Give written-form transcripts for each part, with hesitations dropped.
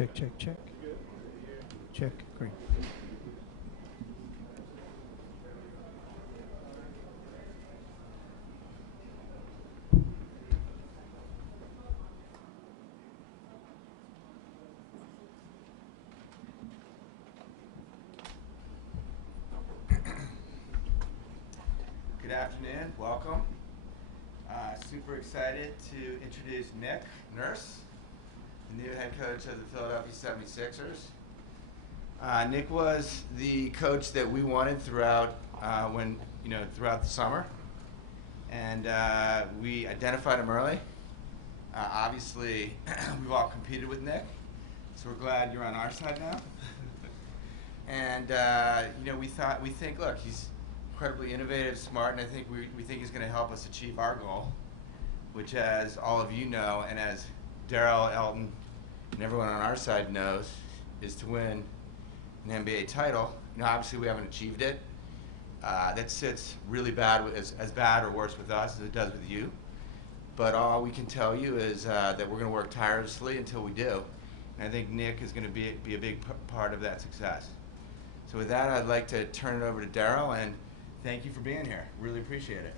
Check, check, check. Check, great. Good afternoon, welcome. Super excited to introduce Nick Nurse, the new head coach of the Philadelphia 76ers. Nick was the coach that we wanted throughout throughout the summer, and we identified him early. Obviously, we've all competed with Nick, so we're glad you're on our side now. And we think, look, he's incredibly innovative, smart, and I think we think he's going to help us achieve our goal, which, as all of you know, and as Daryl, Elton, and everyone on our side knows, is to win an NBA title. Obviously we haven't achieved it. That sits really bad, as bad or worse with us as it does with you. But all we can tell you is that we're going to work tirelessly until we do. And I think Nick is going to be a big part of that success. So with that, I'd like to turn it over to Daryl, and thank you for being here. Really appreciate it.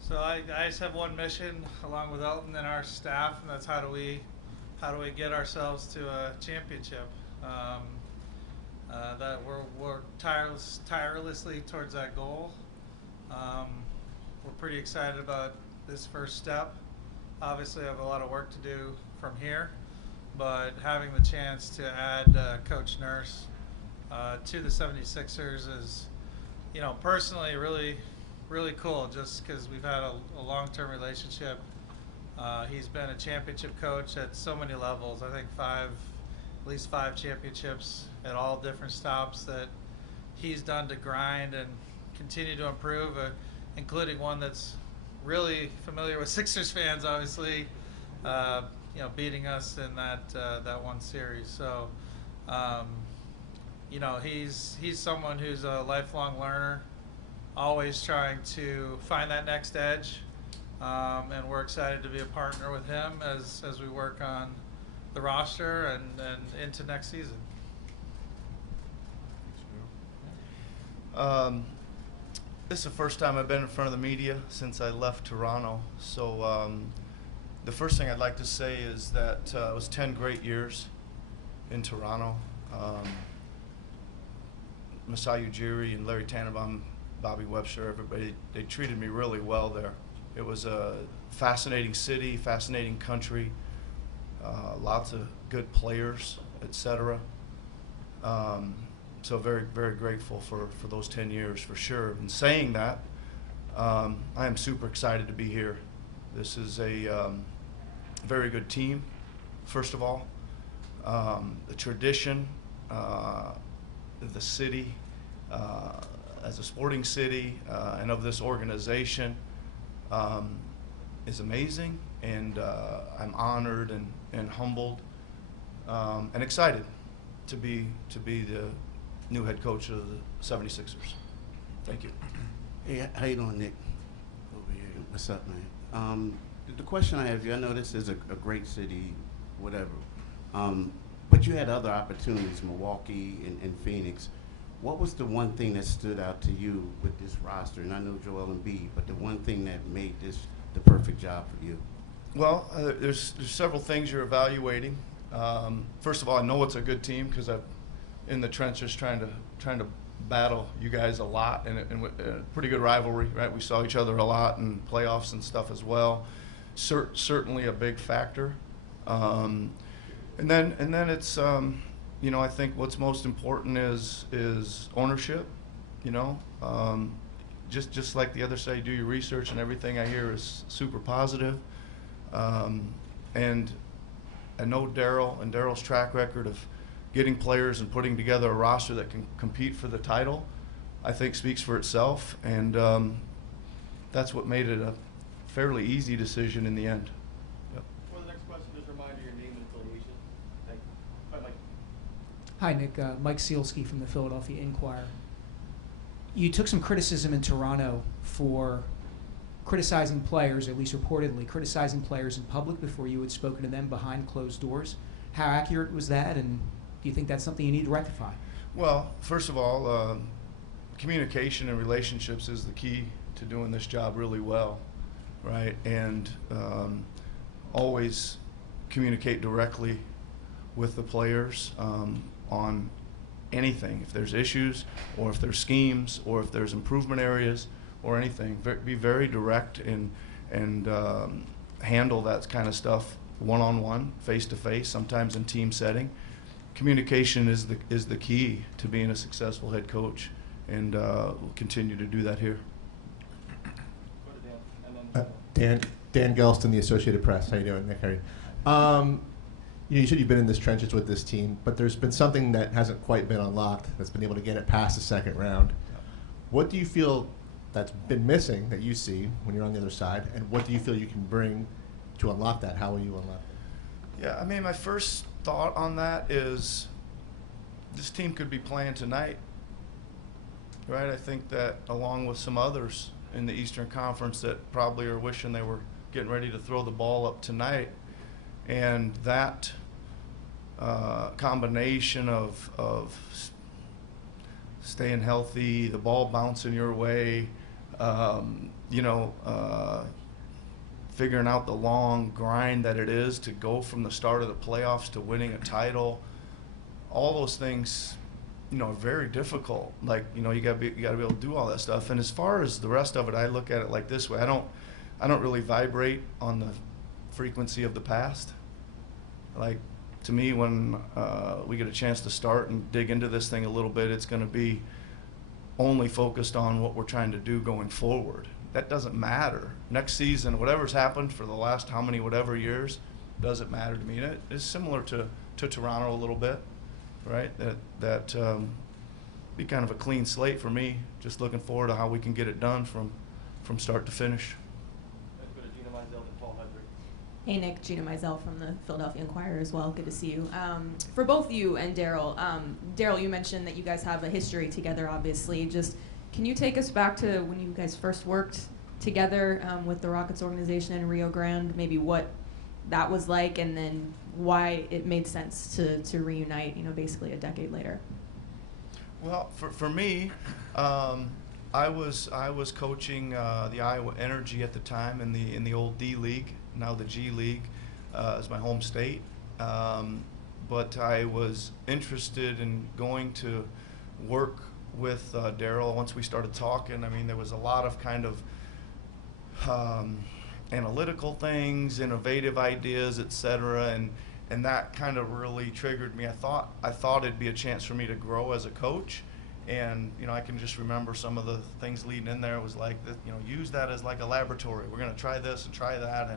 So I just have one mission, along with Elton and our staff, and that's how do we get ourselves to a championship. That we're tirelessly towards that goal. We're pretty excited about this first step. Obviously, I have a lot of work to do from here, but having the chance to add Coach Nurse to the 76ers is, personally really cool, just because we've had a long-term relationship. He's been a championship coach at so many levels. I think at least five championships at all different stops that he's done to grind and continue to improve, including one that's really familiar with Sixers fans, obviously, beating us in that one series. So, he's someone who's a lifelong learner, always trying to find that next edge, and we're excited to be a partner with him as we work on the roster and into next season. This is the first time I've been in front of the media since I left Toronto. So the first thing I'd like to say is that it was 10 great years in Toronto. Masai Ujiri and Larry Tannenbaum, Bobby Webster, everybody, they treated me really well there. It was a fascinating city, fascinating country, lots of good players, etc. So very, very grateful for those 10 years for sure. And saying that, I am super excited to be here. This is a very good team, first of all. The tradition, the city, as a sporting city, and of this organization is amazing, and I'm honored and humbled and excited to be the new head coach of the 76ers. Thank you. Hey, how you doing, Nick? Over here. What's up, man? The question I have you, I know this is a great city, whatever, but you had other opportunities, Milwaukee and Phoenix. What was the one thing that stood out to you with this roster? And I know Joel Embiid, but the one thing that made this the perfect job for you? Well, there's several things you're evaluating. First of all, I know it's a good team because I'm in the trenches trying to battle you guys a lot, and a pretty good rivalry, right? We saw each other a lot in playoffs and stuff as well. Certainly a big factor. And then it's I think what's most important is ownership. Just like the other side, do your research, and everything I hear is super positive. And I know Daryl and Daryl's track record of getting players and putting together a roster that can compete for the title, I think speaks for itself, and that's what made it a fairly easy decision in the end. Yep. For the next question, just a reminder your name and affiliation. Thank you. Bye, Mike. Hi, Nick. Mike Sealski from the Philadelphia Inquirer. You took some criticism in Toronto for criticizing players, at least reportedly, criticizing players in public before you had spoken to them behind closed doors. How accurate was that, and do you think that's something you need to rectify? Well, first of all, communication and relationships is the key to doing this job really well, right? And always communicate directly with the players on anything. If there's issues, or if there's schemes, or if there's improvement areas, or anything, be very direct and handle that kind of stuff one-on-one, face-to-face, sometimes in team setting. Communication is the key to being a successful head coach, and we'll continue to do that here. Go to Dan, and then Dan Gelston, the Associated Press. How you doing, Nick? How are you? You said you've been in this trenches with this team, but there's been something that hasn't quite been unlocked that's been able to get it past the second round. What do you feel that's been missing that you see when you're on the other side, and what do you feel you can bring to unlock that? How will you unlock it? Yeah, I mean, my first thought on that is this team could be playing tonight, right? I think that along with some others in the Eastern Conference that probably are wishing they were getting ready to throw the ball up tonight, and that combination of staying healthy, the ball bouncing your way, figuring out the long grind that it is to go from the start of the playoffs to winning a title, all those things, are very difficult. Like, you gotta be able to do all that stuff. And as far as the rest of it, I look at it like this way: I don't really vibrate on the frequency of the past. Like, to me, when we get a chance to start and dig into this thing a little bit, it's going to be only focused on what we're trying to do going forward. That doesn't matter. Next season, whatever's happened for the last how many whatever years, doesn't matter to me. And it is similar to Toronto a little bit, right? That be kind of a clean slate for me. Just looking forward to how we can get it done from start to finish. let's go to Gina Mizell and Paul Hedrick. Hey Nick, Gina Mizell from the Philadelphia Inquirer as well. Good to see you. For both you and Daryl, Daryl, you mentioned that you guys have a history together, obviously. Just can you take us back to when you guys first worked together with the Rockets organization in Rio Grande, maybe what that was like, and then why it made sense to reunite, basically a decade later? Well, for me, I was coaching the Iowa Energy at the time in the old D League, now the G League, as my home state. But I was interested in going to work with Daryl once we started talking. I mean, there was a lot of kind of analytical things, innovative ideas, et cetera, and that kind of really triggered me. I thought it'd be a chance for me to grow as a coach, and I can just remember some of the things leading in there. It was like, use that as like a laboratory. We're going to try this and try that,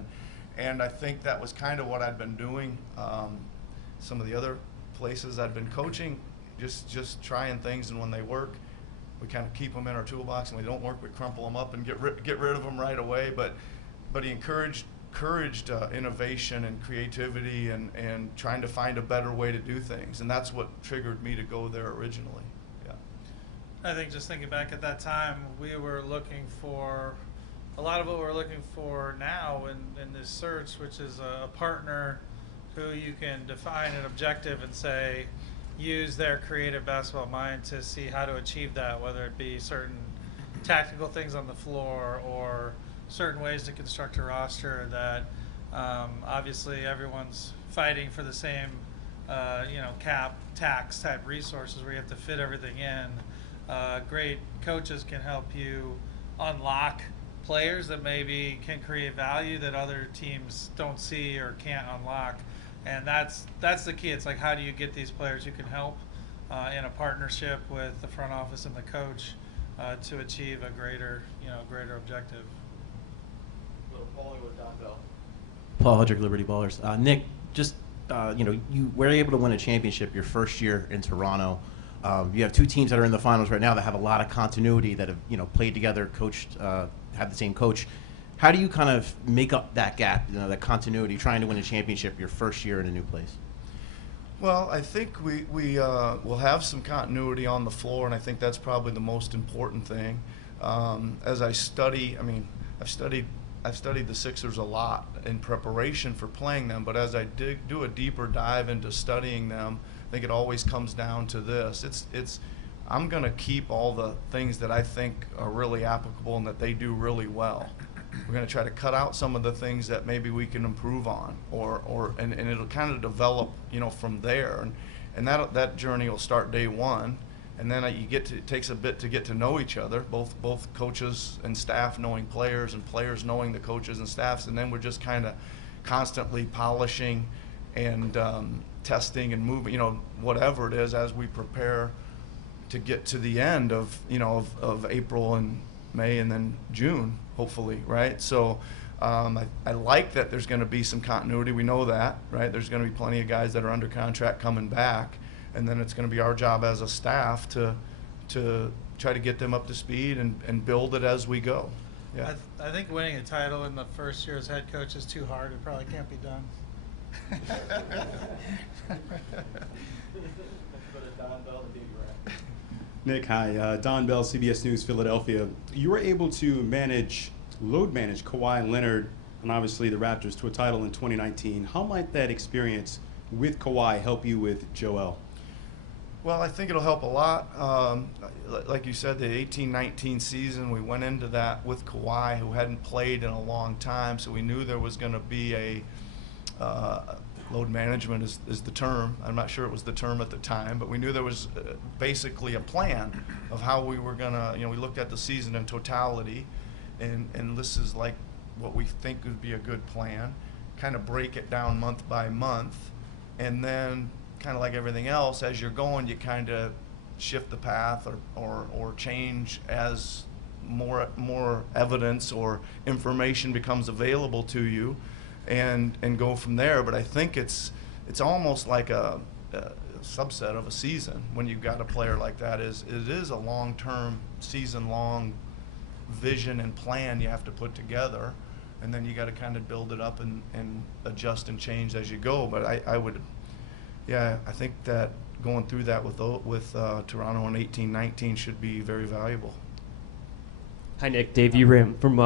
and I think that was kind of what I'd been doing. Some of the other places I'd been coaching, just trying things, and when they work, we kind of keep them in our toolbox, and when they don't work, we crumple them up and get rid of them right away. But he encouraged innovation and creativity and trying to find a better way to do things, and that's what triggered me to go there originally. Yeah. I think just thinking back at that time, we were looking for a lot of what we're looking for now in this search, which is a partner who you can define an objective and say, use their creative basketball mind to see how to achieve that, whether it be certain tactical things on the floor or certain ways to construct a roster that obviously everyone's fighting for the same cap tax type resources where you have to fit everything in. Great coaches can help you unlock players that maybe can create value that other teams don't see or can't unlock, and that's the key. It's like, how do you get these players who can help in a partnership with the front office and the coach to achieve a greater objective. Little Paulie with Don Bell. Paul Hedrick, Liberty Ballers. Nick, just you were able to win a championship your first year in Toronto. You have two teams that are in the finals right now that have a lot of continuity, that have played together, coached, have the same coach. How do you kind of make up that gap, that continuity, trying to win a championship your first year in a new place? Well, I think we will have some continuity on the floor, and I think that's probably the most important thing. As I study, I've studied I've studied the Sixers a lot in preparation for playing them, but as I do a deeper dive into studying them, I think it always comes down to this. I'm going to keep all the things that I think are really applicable and that they do really well. We're going to try to cut out some of the things that maybe we can improve on, and it'll kind of develop, from there. And that journey will start day one. And then it takes a bit to get to know each other, both coaches and staff knowing players and players knowing the coaches and staffs. And then we're just kind of constantly polishing and testing and moving, whatever it is, as we prepare to get to the end of April and May and then June, hopefully, right? So I like that there's going to be some continuity. We know that, right? There's going to be plenty of guys that are under contract coming back, and then it's going to be our job as a staff to try to get them up to speed and build it as we go. Yeah. I think winning a title in the first year as head coach is too hard. It probably can't be done. Nick, hi. Don Bell, CBS News, Philadelphia. You were able to load manage Kawhi and Leonard, and obviously the Raptors, to a title in 2019. How might that experience with Kawhi help you with Joel? Well, I think it'll help a lot. Like you said, the 18-19 season, we went into that with Kawhi, who hadn't played in a long time, so we knew there was going to be a load management is the term. I'm not sure it was the term at the time, but we knew there was basically a plan of how we were going to, we looked at the season in totality, and this is like what we think would be a good plan, kind of break it down month by month, and then kind of like everything else, as you're going, you kind of shift the path or change as more evidence or information becomes available to you, and go from there. But I think it's almost like a subset of a season when you've got a player like that. It is a long-term, season-long vision and plan you have to put together, and then you got to kind of build it up and adjust and change as you go. But I think that going through that with Toronto in 18-19 should be very valuable. Hi, Nick. Dave Uram from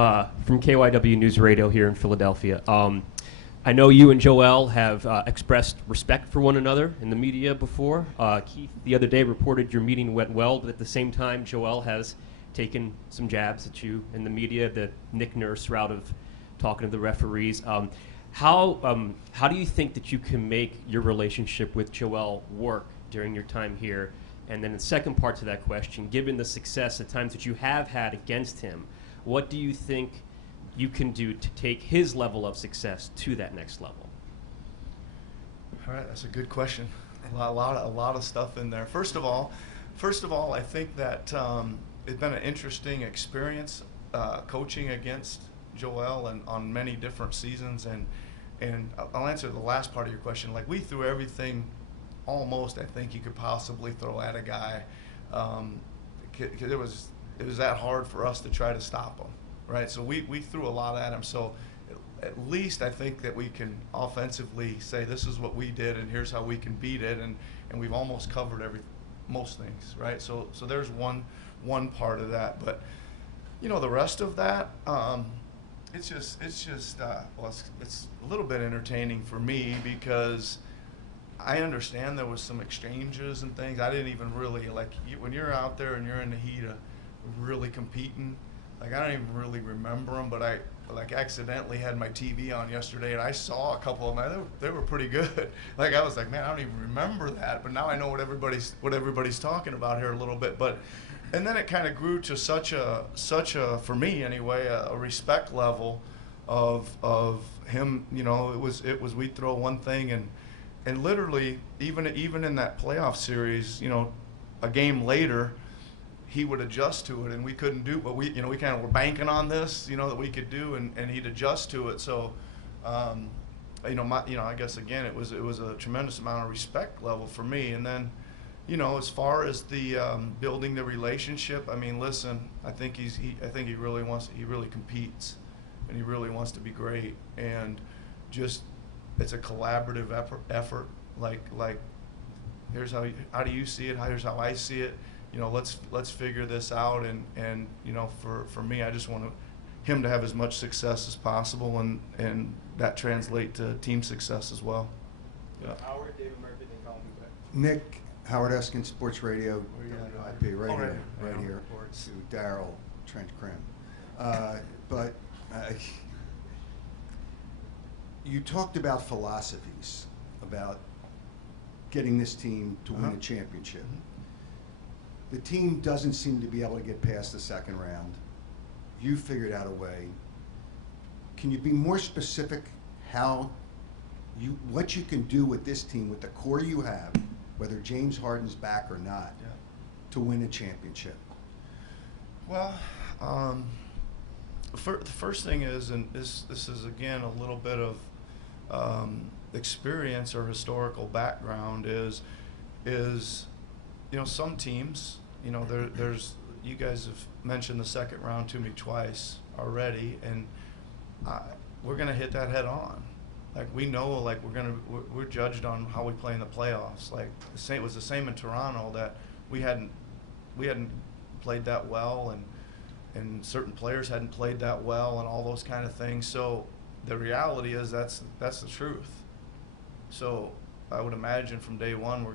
KYW News Radio here in Philadelphia. I know you and Joel have expressed respect for one another in the media before. Keith the other day reported your meeting went well, but at the same time, Joel has taken some jabs at you in the media, the Nick Nurse route of talking to the referees. How do you think that you can make your relationship with Joel work during your time here? And then the second part to that question, given the success at times that you have had against him, what do you think you can do to take his level of success to that next level? All right, that's a good question. A lot of stuff in there. First of all, I think that it's been an interesting experience coaching against Joel and on many different seasons, and I'll answer the last part of your question. Like, we threw everything almost, I think, you could possibly throw at a guy, because it was that hard for us to try to stop him, right? So we threw a lot at him. So at least I think that we can offensively say this is what we did and here's how we can beat it, and we've almost covered most things, right? So there's one part of that, but the rest of that, it's just it's a little bit entertaining for me, because I understand there was some exchanges and things. I didn't even really, when you're out there and you're in the heat of really competing, I don't even really remember them, but I accidentally had my TV on yesterday and I saw a couple of them. They were pretty good. I was like, man, I don't even remember that, but now I know what everybody's talking about here a little bit. But and then it kind of grew to such a for me anyway, a respect level of him. It was we'd throw one thing and literally even in that playoff series, a game later, he would adjust to it, and we couldn't do, but we kind of were banking on this, that we could do, and he'd adjust to it. So, I guess again, it was a tremendous amount of respect level for me. And then, as far as the building the relationship, listen, I think he really competes, and he really wants to be great, and just it's a collaborative effort. Like here's how do you see it? Here's how I see it. Let's figure this out, and for me, I just want to him to have as much success as possible, and that translate to team success as well. Yeah. Howard, David Murphy, then Colin Beck. Nick, Howard Eskin, Sports Radio, Where you at? IP, right Oh, here, right. right here, or to Daryl Trent Krim. But you talked about philosophies, about getting this team to win a championship. The team doesn't seem to be able to get past the second round. You figured out a way. Can you be more specific what you can do with this team, with the core you have, whether James Harden's back or not, to win a championship? Well, the first thing is, and this is again a little bit of experience or historical background, is some teams, there's you guys have mentioned the second round to me twice already, and we're gonna hit that head on. Like, we know, like, we're judged on how we play in the playoffs. Like, it was the same in Toronto, that we hadn't played that well, and certain players hadn't played that well, and all those kind of things. So the reality is that's the truth. So I would imagine from day one we're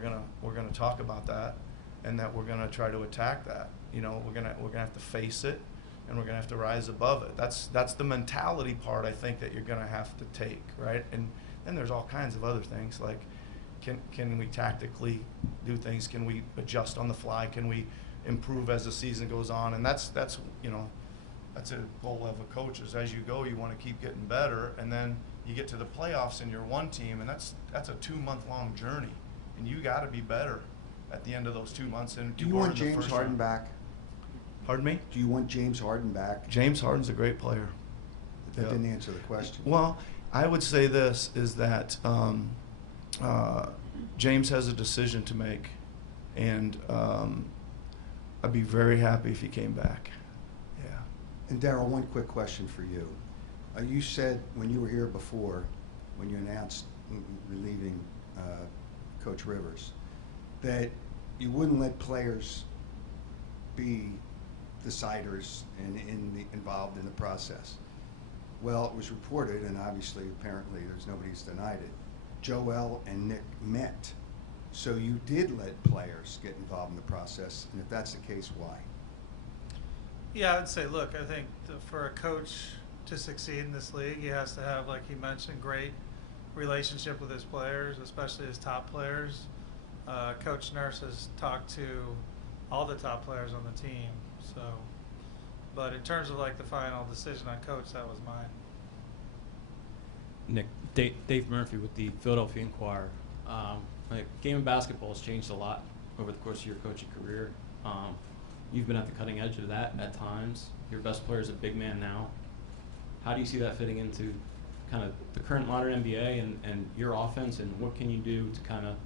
gonna talk about that, and that we're gonna try to attack that. We're gonna have to face it, and we're gonna have to rise above it. That's the mentality part, I think, that you're gonna have to take, right? And then there's all kinds of other things, like can we tactically do things? Can we adjust on the fly? Can we improve as the season goes on? And that's a goal of a coach, is as you go, you want to keep getting better, and then you get to the playoffs and you're one team, and that's a 2-month-long journey, and you got to be better at the end of those 2 months. And Do you want James Harden back? Pardon me? Do you want James Harden back? James Harden's a great player. That Yeah. didn't answer the question. Well, I would say this, is that James has a decision to make, and I'd be very happy if he came back. Yeah. And Daryl, one quick question for you. You said when you were here before, when you announced relieving Coach Rivers, that you wouldn't let players be deciders and involved in the process. Well, it was reported, and obviously, apparently, there's nobody who's denied it. Joel and Nick met. So you did let players get involved in the process, and if that's the case, why? Yeah, I'd say, look, I think for a coach to succeed in this league, he has to have, like he mentioned, great relationship with his players, especially his top players. Coach Nurse has talked to all the top players on the team. So, but in terms of like the final decision on coach, that was mine. Nick, Dave Murphy with the Philadelphia Inquirer. Game of basketball has changed a lot over the course of your coaching career. You've been at the cutting edge of that at times. Your best player is a big man now. How do you see that fitting into kind of the current modern NBA and your offense, and what can you do to kind of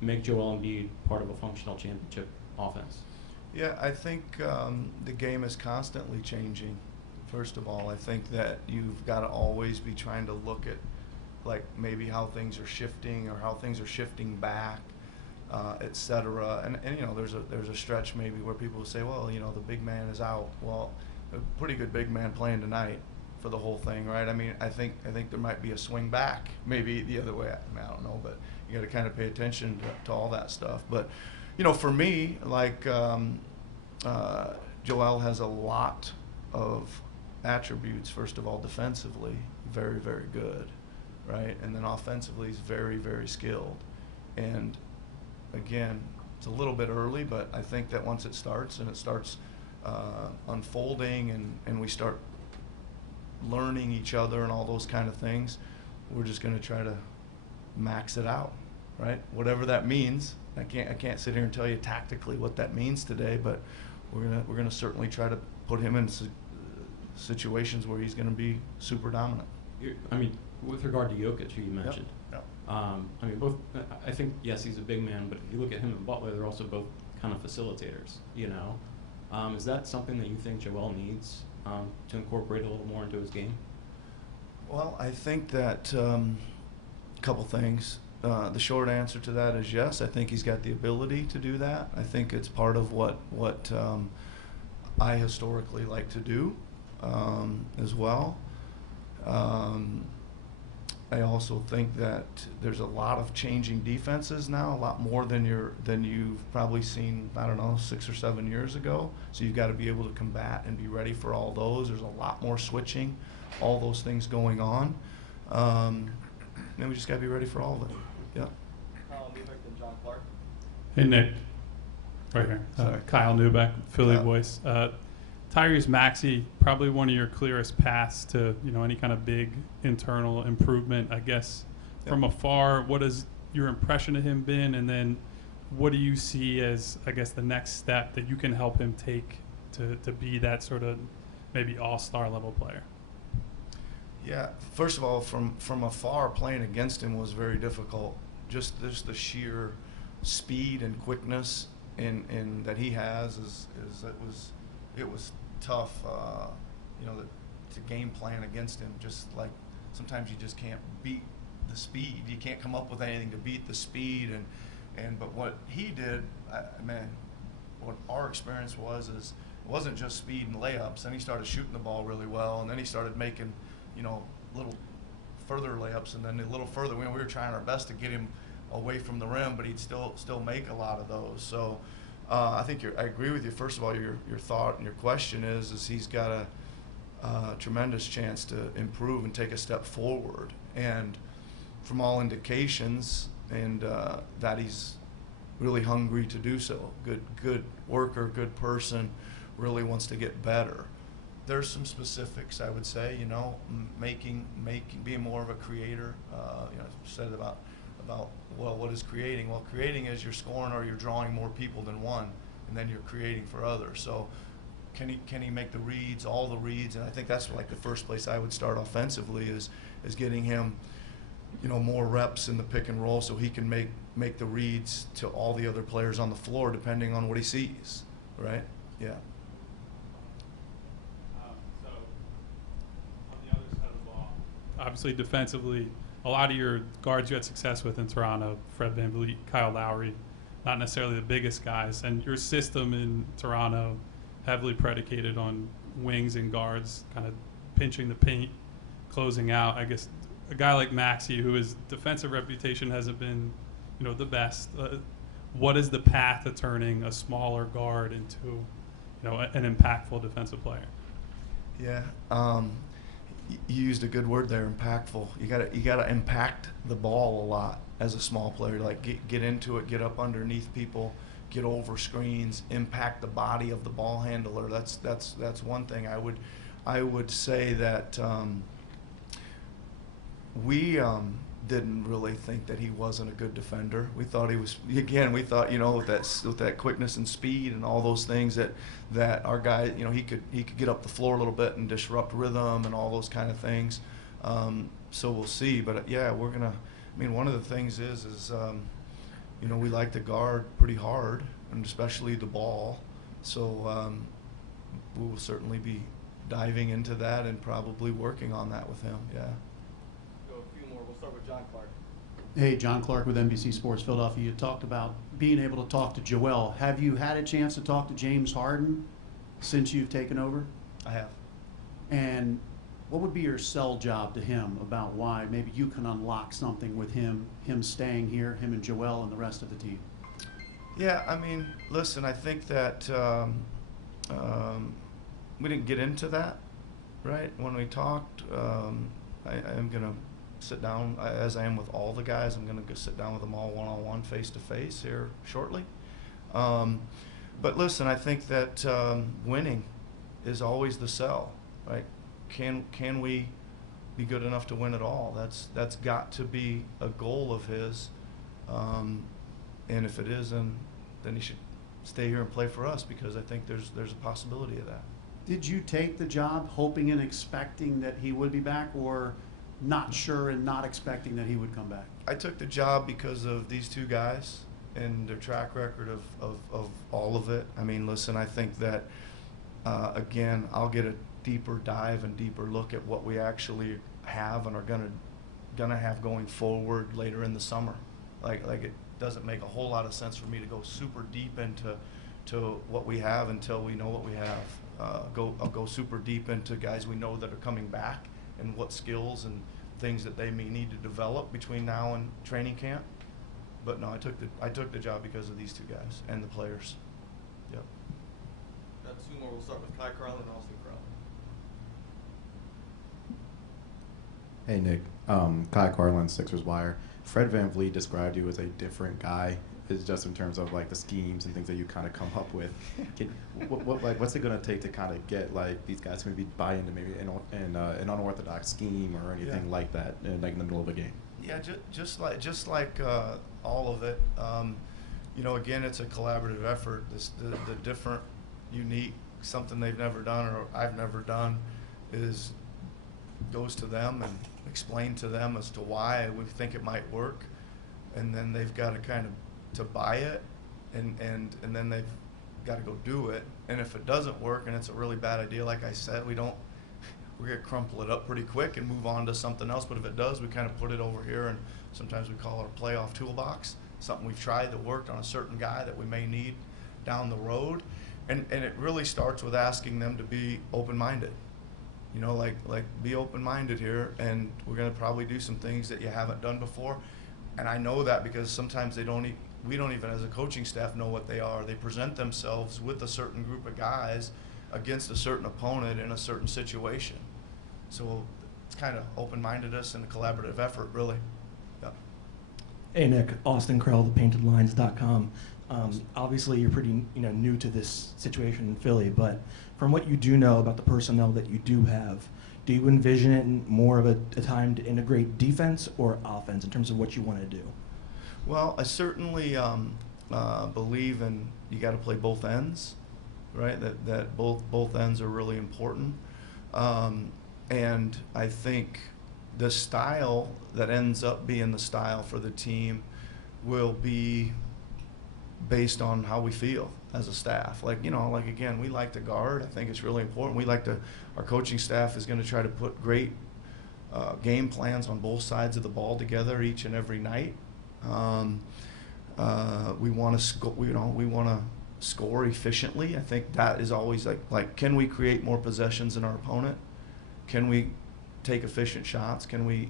make Joel Embiid part of a functional championship offense? Yeah, I think the game is constantly changing. First of all, I think that you've got to always be trying to look at, like, maybe how things are shifting or how things are shifting back, et cetera. And there's a stretch maybe where people say, well, the big man is out. Well, a pretty good big man playing tonight for the whole thing, right? I mean, I think there might be a swing back, maybe the other way. I mean, I don't know, but you got to kind of pay attention to all that stuff. But for me, like, Joel has a lot of attributes. First of all, defensively, very, very good, right? And then offensively, he's very, very skilled. And again, it's a little bit early, but I think that once it starts and it starts unfolding and we start learning each other and all those kind of things, we're just going to try to max it out, right? Whatever that means. I can't sit here and tell you tactically what that means today, but we're gonna certainly try to put him in situations where he's going to be super dominant. With regard to Jokic, who you mentioned, Yep. both. I think yes, he's a big man, but if you look at him and Butler, they're also both kind of facilitators. Is that something that you think Joel needs to incorporate a little more into his game? Well, I think that a couple things. The short answer to that is yes. I think he's got the ability to do that. I think it's part of what I historically like to do. as well. I also think that there's a lot of changing defenses now, a lot more than you've probably seen, I don't know, 6 or 7 years ago. So you've got to be able to combat and be ready for all those. There's a lot more switching, all those things going on. And we just got to be ready for all of it. Yeah. Kyle Newbeck and John Clark. Hey, Nick. Right here. Sorry. Kyle Newbeck, Philly Kyle. Voice. Tyrese Maxey, probably one of your clearest paths to any kind of big internal improvement. I guess from afar, what has your impression of him been, and then what do you see as the next step that you can help him take to be that sort of maybe all-star level player? Yeah. First of all, from afar, playing against him was very difficult. Just the sheer speed and quickness in that he has it was tough, to game plan against him. Just like sometimes you just can't beat the speed. You can't come up with anything to beat the speed. But what he did, what our experience was is it wasn't just speed and layups. Then he started shooting the ball really well, and then he started making, little further layups, and then a little further. We were trying our best to get him away from the rim, but he'd still make a lot of those. So. I think I agree with you. First of all, your thought and your question is he's got a tremendous chance to improve and take a step forward. And from all indications, that he's really hungry to do so. Good worker, good person, really wants to get better. There's some specifics, I would say. Being more of a creator. Said about what is creating? Well, creating is you're scoring or you're drawing more people than one, and then you're creating for others. So can he make the reads, all the reads? And I think that's like the first place I would start offensively is getting him, more reps in the pick and roll so he can make the reads to all the other players on the floor depending on what he sees, right? Yeah. So on the other side of the ball, obviously defensively, a lot of your guards you had success with in Toronto, Fred VanVleet, Kyle Lowry, not necessarily the biggest guys. And your system in Toronto heavily predicated on wings and guards kind of pinching the paint, closing out. I guess a guy like Maxey, who his defensive reputation hasn't been, the best. What is the path to turning a smaller guard into, an impactful defensive player? Yeah. You used a good word there, impactful. You gotta impact the ball a lot as a small player. Like get into it, get up underneath people, get over screens, impact the body of the ball handler. That's one thing. I would say that we didn't really think that he wasn't a good defender. We thought he was. Again, we thought with that quickness and speed and all those things that our guy, he could get up the floor a little bit and disrupt rhythm and all those kind of things. So we'll see. But yeah, we're gonna. One of the things is we like to guard pretty hard, and especially the ball. So we will certainly be diving into that and probably working on that with him. Yeah. We'll start with John Clark. Hey, John Clark with NBC Sports Philadelphia. You talked about being able to talk to Joel. Have you had a chance to talk to James Harden since you've taken over? I have. And what would be your sell job to him about why maybe you can unlock something with him staying here, him and Joel and the rest of the team? Yeah, listen, I think that we didn't get into that, right? When we talked, I am going to sit down, as I am with all the guys. I'm going to go sit down with them all one-on-one, face-to-face here shortly. But listen, I think that winning is always the sell, right? Can we be good enough to win at all? That's got to be a goal of his. And if it is, then he should stay here and play for us, because I think there's a possibility of that. Did you take the job hoping and expecting that he would be back, or not sure and not expecting that he would come back? I took the job because of these two guys and their track record of all of it. Listen, I think that, again, I'll get a deeper dive and deeper look at what we actually have and are gonna have going forward later in the summer. Like it doesn't make a whole lot of sense for me to go super deep into to what we have until we know what we have. I'll go super deep into guys we know that are coming back and what skills and things that they may need to develop between now and training camp. But no, I took the job because of these two guys and the players. Yep. Got two more. We'll start with Kai Carlin and Austin Crowell. Hey Nick, Kai Carlin, Sixers Wire. Fred VanVleet described you as a different guy. Is just in terms of like the schemes and things that you kind of come up with. What's it gonna take to kind of get like these guys to maybe buy into maybe an unorthodox scheme or anything like that, like in the middle of a game? Yeah, just like all of it. You know, again, it's a collaborative effort. The different, unique, something they've never done or I've never done, goes to them and explain to them as to why we think it might work, and then they've got to kind of to buy it, and then they've got to go do it. And if it doesn't work and it's a really bad idea, like I said, we're gonna crumple it up pretty quick and move on to something else. But if it does, we kind of put it over here, and sometimes we call it a playoff toolbox, something we've tried that worked on a certain guy that we may need down the road. And it really starts with asking them to be open-minded. You know, like be open-minded here, and we're gonna probably do some things that you haven't done before. And I know that because sometimes we don't even as a coaching staff know what they are. They present themselves with a certain group of guys against a certain opponent in a certain situation. So it's kind of open-mindedness and a collaborative effort, really. Yeah. Hey Nick, Austin Krell, thepaintedlines.com. Obviously you're pretty new to this situation in Philly, but from what you do know about the personnel that you do have, do you envision it in more of a time to integrate defense or offense in terms of what you want to do? Well, I certainly believe in you got to play both ends, right? That both ends are really important, and I think the style that ends up being the style for the team will be based on how we feel as a staff. Like again, we like to guard. I think it's really important. Our coaching staff is going to try to put great game plans on both sides of the ball together each and every night. We want to score efficiently. I think that is always like can we create more possessions than our opponent? Can we take efficient shots? Can we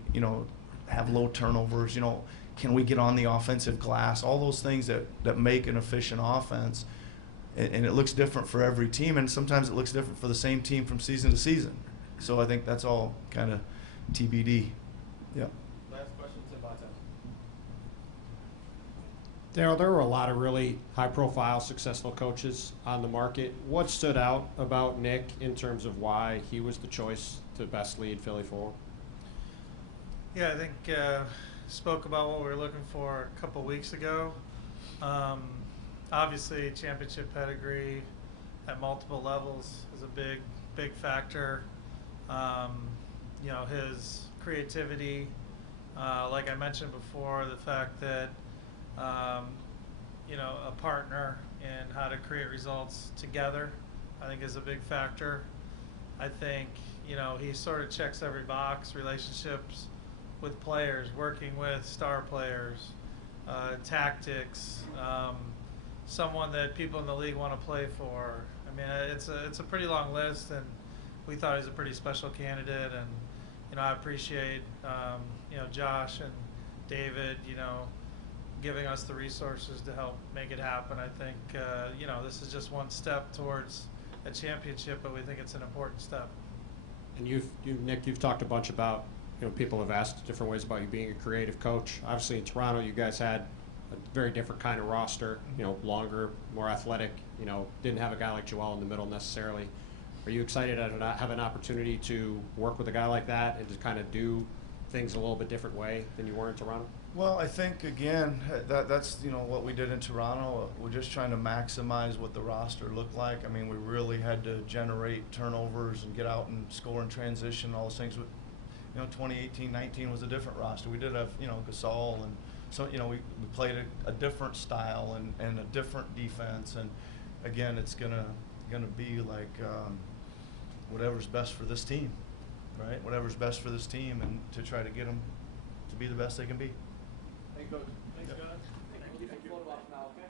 have low turnovers? Can we get on the offensive glass? All those things that make an efficient offense. And it looks different for every team, and sometimes it looks different for the same team from season to season. So I think that's all kind of TBD. Yeah. Last question, Tim Bontemps. Daryl, there were a lot of really high-profile, successful coaches on the market. What stood out about Nick in terms of why he was the choice to best lead Philly forward? Yeah, I think spoke about what we were looking for a couple weeks ago. Obviously, championship pedigree at multiple levels is a big factor. His creativity, like I mentioned before, the fact that a partner in how to create results together, I think is a big factor. I think he sort of checks every box: relationships with players, working with star players, tactics. Someone that people in the league want to play for. I mean, it's a pretty long list, and we thought he was a pretty special candidate. And I appreciate Josh and David, giving us the resources to help make it happen. I think this is just one step towards a championship, but we think it's an important step. And Nick, you've talked a bunch about people have asked different ways about you being a creative coach. Obviously, in Toronto, you guys had a very different kind of roster, longer, more athletic, didn't have a guy like Joel in the middle necessarily. Are you excited to have an opportunity to work with a guy like that and to kind of do things a little bit different way than you were in Toronto? Well, I think, again, that's what we did in Toronto. We're just trying to maximize what the roster looked like. I mean, we really had to generate turnovers and get out and score in transition, all those things. 2018-19 was a different roster. We did have, Gasol, and so, we played a different style and a different defense. And again, it's gonna be like whatever's best for this team, right? Whatever's best for this team, and to try to get them to be the best they can be. Thank you, Coach. Thanks, guys. We'll leave the photo off now, okay?